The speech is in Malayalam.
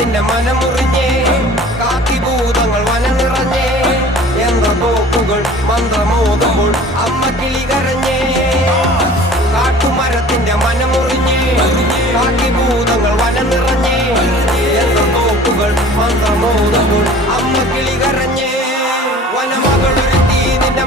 കാട്ടുമരത്തിന്റെ മനമുറിഞ്ഞേ കാക്കിഭൂതങ്ങൾ വന നിറഞ്ഞേ യന്ത്രതോക്കുകൾ മന്ത്രമോതുമ്പോൾ അമ്മ കിളി കരഞ്ഞേ കാട്ടുമരത്തിന്റെ മനമുറിഞ്ഞേ കാക്കിഭൂതങ്ങൾ വന നിറഞ്ഞേ യന്ത്രതോക്കുകൾ മന്ത്രമോതുമ്പോൾ അമ്മ കിളി കരഞ്ഞേ വനമകളൊരുത്തി നിന്റെ